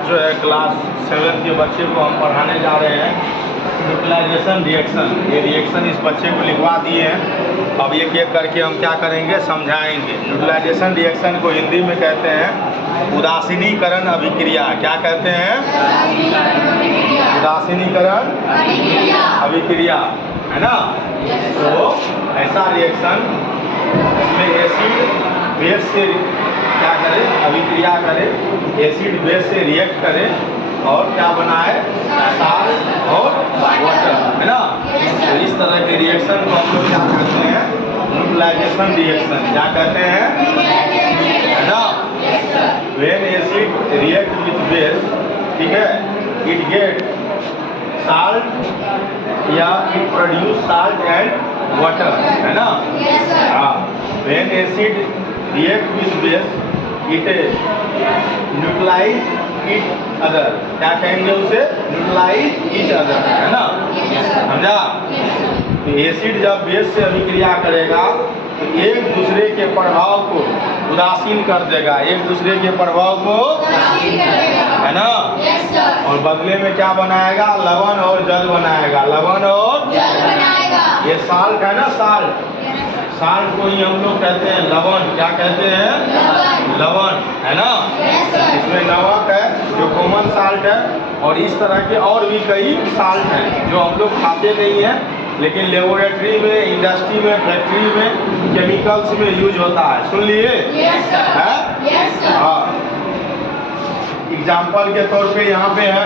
आज जो है क्लास 7 के बच्चे को हम पढ़ाने जा रहे हैं न्यूट्रलाइजेशन रिएक्शन। ये रिएक्शन इस बच्चे को लिखवा दिए हैं। अब एक एक करके हम क्या करेंगे, समझाएंगे। न्यूट्रलाइजेशन रिएक्शन को हिंदी में कहते हैं उदासीनीकरण अभिक्रिया। क्या कहते हैं? उदासीनीकरण अभिक्रिया, है ना। तो ऐसा रिएक्शन इसमें एसिड बेस से क्या करे, अभिक्रिया करे, एसिड बेस से रिएक्ट करे और क्या बनाए, साल्ट और वाटर, है ना। तो इस तरह के रिएक्शन को हम लोग क्या कहते हैं, न्यूट्रलाइजेशन रिएक्शन। क्या कहते हैं, है ना। When acid react with base, ठीक है, इट गेट साल्ट या it produce salt and water, है ना। हाँ, when acid react with base it neutralize each other. क्या कहेंगे उसे, न्यूट्रलाइज इच अदर, है ना। समझा। तो एसिड जब बेस से अभिक्रिया करेगा तो एक दूसरे के प्रभाव को उदासीन कर देगा, एक दूसरे के प्रभाव को, है ना। और बदले में क्या बनाएगा, लवण और जल बनाएगा, लवण और जल बनाएगा। ये साल्ट है ना, साल्ट, साल्ट को ही हम लोग कहते हैं लवण। क्या कहते हैं, लवण, है ना। इसमें नमक है जो कॉमन साल्ट है, और इस तरह के और भी कई साल्ट हैं जो हम लोग खाते नहीं हैं, लेकिन लेबोरेटरी में, इंडस्ट्री में, फैक्ट्री में, केमिकल्स में यूज होता है। सुन लिए? हाँ। एग्जाम्पल के तौर पे यहाँ पे है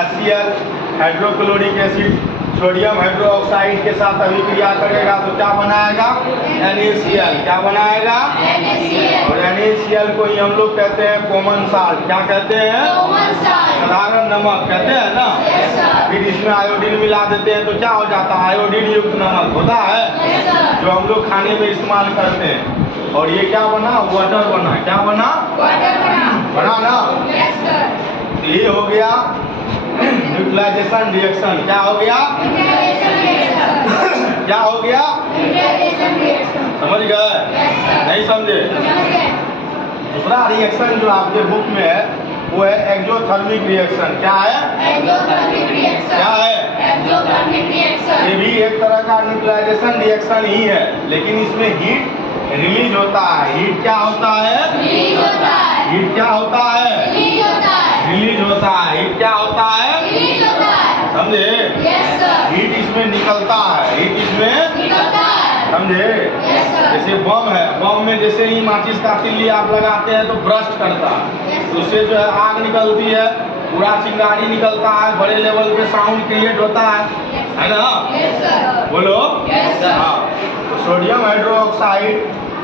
HCl, hydrochloric acid sodium hydroxide के साथ अभिक्रिया करेगा तो क्या बनाएगा, NaCl। क्या बनाएगा, NaCl। और NaCl को ही हम लोग कहते हैं कॉमन साल्ट। क्या कहते हैं, साधारण नमक कहते हैं ना। फिर इसमें आयोडीन मिला देते हैं तो क्या हो जाता है, आयोडीन युक्त नमक होता है जो हम लोग खाने में इस्तेमाल करते हैं। और ये क्या बना, वाटर बना। क्या बना, बना ना। ये हो गया न्यूट्रलाइजेशन रिएक्शन। क्या हो गया, क्या हो गया, समझ गए, नहीं समझे। दूसरा रिएक्शन जो आपके बुक में है वो है एक्सोथर्मिक रिएक्शन। क्या है, क्या है, ये भी एक तरह का न्यूट्रलाइजेशन रिएक्शन ही है, लेकिन इसमें हीट रिलीज होता है। हीट क्या होता है, हीट क्या होता है, रिलीज होता है। हीट क्या होता है, समझे। हीट इसमें निकलता है, हीट इसमें निकलता है, समझे। जैसे बम है, बम में जैसे ही माचिस का तिल्ली आप लगाते हैं तो ब्रस्ट करता है, तो उससे जो है आग निकलती है, पूरा चिंगारी निकलता है, बड़े लेवल पे साउंड क्रिएट होता है ना। बोलो। हाँ। तो सोडियम हाइड्रोक्साइड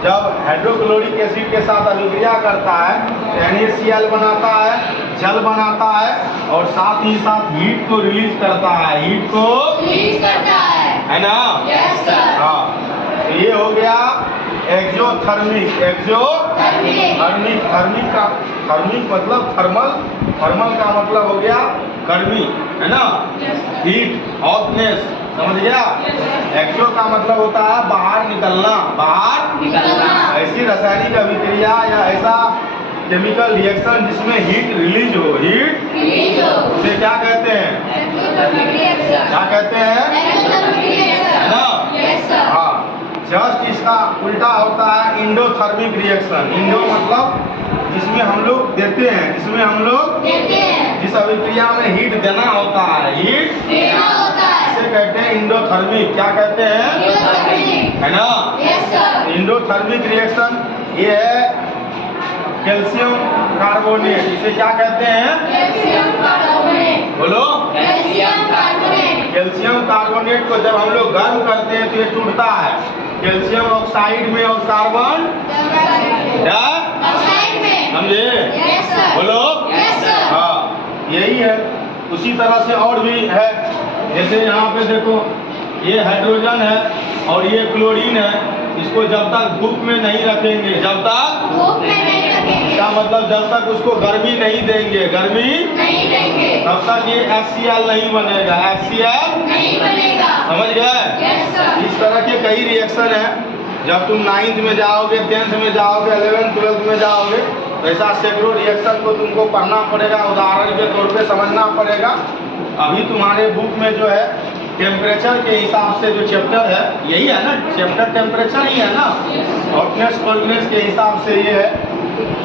जब हाइड्रोक्लोरिक एसिड के साथ अभिक्रिया करता है तो NaCl बनाता है, जल बनाता है, और साथ ही साथ हीट को रिलीज करता है, हीट को रिलीज करता है ना। हाँ। तो ये हो गया एक्सोथर्मिक। एक्सोथर्मिक, थर्मिक का, थर्मिक मतलब थर्मल, थर्मल का मतलब हो गया गर्मी, है ना, हीट, हॉटनेस, समझ गया। एक्सो का मतलब होता है बाहर निकलना, बाहर निकलना। ऐसी रासायनिक अभिक्रिया या ऐसा केमिकल रिएक्शन जिसमें हीट रिलीज हो, हीट रिलीज हो, उसे क्या कहते हैं, क्या कहते हैं, है ना। हाँ। जस्ट इसका उल्टा होता है इंडोथर्मिक रिएक्शन। इंडो मतलब जिसमें हम लोग देते हैं, जिसमें हम लोग देते हैं, जिस अभिक्रिया में हीट देना होता है, हीट देना होता है, इसे कहते हैं इंडोथर्मिक। क्या कहते हैं, है ना। इंडोथर्मिक रिएक्शन ये है कैल्शियम कार्बोनेट। इसे क्या कहते हैं, कैल्शियम कार्बोनेट। बोलो, कैल्शियम कार्बोनेट। कैल्शियम कार्बोनेट को जब हम लोग गर्म करते हैं तो ये टूटता है कैल्शियम ऑक्साइड में और कार्बन डाइऑक्साइड में, समझे। बोलो। हाँ, यही है। उसी तरह से और भी है, जैसे यहाँ पे देखो ये हाइड्रोजन है और ये क्लोरीन है। इसको जब तक धूप में नहीं रखेंगे, जब तक धूप में नहीं रखेंगे, इसका मतलब जब तक उसको गर्मी नहीं देंगे, गर्मी नहीं देंगे, तब तक ये HCl नहीं बनेगा, HCl नहीं बनेगा, समझ गए। इस तरह के कई रिएक्शन है। जब तुम 9th में जाओगे, 10th में जाओगे, 11th 12th में जाओगे ऐसा सैकड़ों रिएक्शन को तुमको पढ़ना पड़ेगा, उदाहरण के तौर पे समझना पड़ेगा। अभी तुम्हारे बुक में जो है टेम्परेचर के हिसाब से जो चैप्टर है यही है ना, चैप्टर टेम्परेचर ही है ना, हॉटनेस कोल्डनेस के हिसाब से ये है,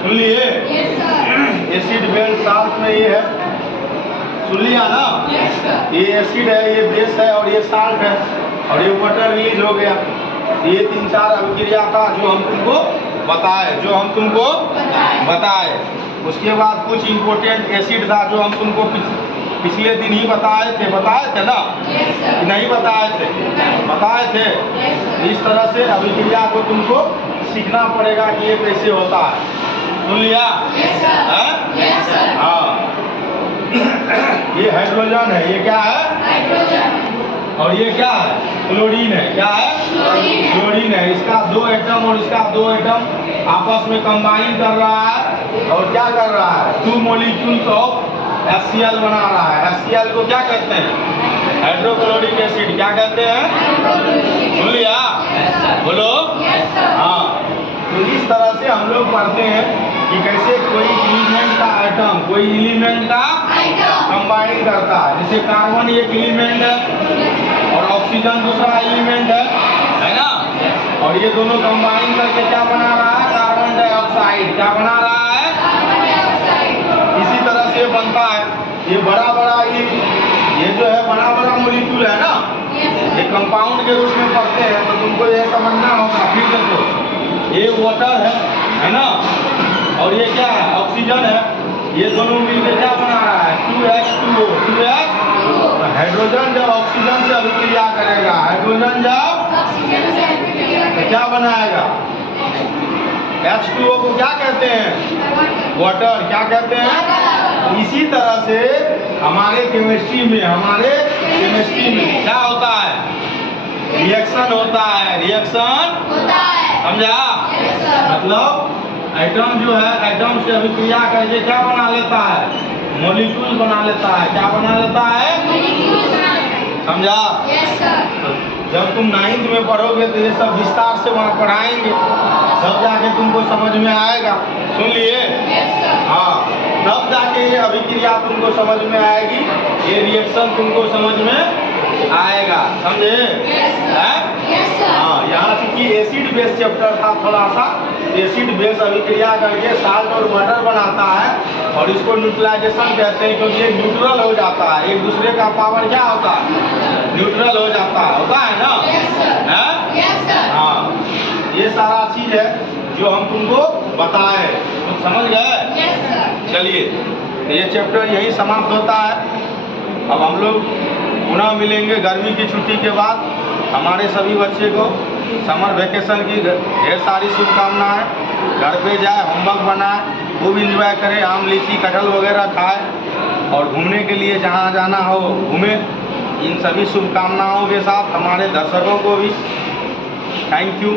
सुन लिए। एसिड बेस साल्ट में ये है, सुन लिया ना। ये एसिड है, ये बेस है और ये साल्ट है, और ये वाटर रिलीज हो गया। ये 3-4 अभिक्रिया था जो हम तुमको बताए। उसके बाद कुछ इम्पोर्टेंट एसिड था जो हम तुमको पिछले दिन ही बताए थे ना, नहीं बताए थे। इस तरह से अभिक्रिया को तुमको सीखना पड़ेगा कि ये कैसे होता है, सुन लिया। हाँ, ये हाइड्रोजन है, ये क्या है, और ये क्या है, क्लोरीन है। क्या है, क्लोरीन है। इसका 2 एटम और इसका 2 एटम आपस में कंबाइन कर रहा है और क्या कर रहा है, 2 मॉलिक्यूल्स ऑफ HCl बना रहा है। HCl को क्या कहते हैं, हाइड्रोक्लोरिक एसिड। क्या कहते हैं, सुन लिया, बोलो। हाँ, तो इस तरह से हम लोग पढ़ते हैं कि कैसे कोई एलिमेंट का एटम कोई एलिमेंट का कंबाइन करता है। जैसे कार्बन एक एलिमेंट है और ऑक्सीजन दूसरा एलिमेंट है ना, और ये दोनों कंबाइन करके क्या बना रहा है, कार्बन डाइऑक्साइड। क्या बना रहा है, इसी तरह से बनता है। ये बड़ा ये जो है बड़ा मॉलिक्यूल है ना, ये कंपाउंड के रूप में पढ़ते हैं, तो तुमको ये समझना होगा। फिर देखो, ये वाटर है ना, और ये क्या है, ऑक्सीजन है। ये दोनों मिलकर क्या बना रहा है, 2H2O। हाइड्रोजन जब ऑक्सीजन से अभिक्रिया करेगा, हाइड्रोजन जब तो क्या बनाएगा, H2O को क्या कहते हैं, वाटर। क्या कहते हैं। इसी तरह से हमारे केमिस्ट्री में क्या होता है, रिएक्शन होता है, समझा। मतलब एटम जो है, एटम से अभिक्रिया करके क्या बना लेता है, मॉलिक्यूल बना लेता है। क्या बना लेता है, समझा। जब तुम 9th में पढ़ोगे तो ये सब विस्तार से वहाँ पढ़ाएंगे, तब जाके तुमको समझ में आएगा, सुन लिए। हाँ, तब जाके ये अभिक्रिया तुमको समझ में आएगी, ये रिएक्शन तुमको समझ में आएगा, समझे। हाँ, यहाँ चूंकि एसिड बेस चैप्टर था, थोड़ा सा एसिड बेस अभिक्रिया करके साल्ट और वाटर बनाता है, और इसको न्यूट्रलाइजेशन कहते हैं, क्योंकि ये न्यूट्रल हो जाता है, एक दूसरे का पावर क्या होता है, न्यूट्रल हो जाता है ना। हाँ, ये सारा चीज है जो हम तुमको बताए, तुम समझ गए। चलिए, ये चैप्टर यही समाप्त होता है। अब हम लोग पुनः मिलेंगे गर्मी की छुट्टी के बाद। हमारे सभी बच्चे को समर वेकेशन की ढेर सारी शुभकामनाएं। घर पे जाए, होमवर्क बनाए, खूब इंजॉय करें, आम लीची कटहल वगैरह खाए, और घूमने के लिए जहाँ जाना हो घूमें। इन सभी शुभकामनाओं के साथ हमारे दर्शकों को भी थैंक यू।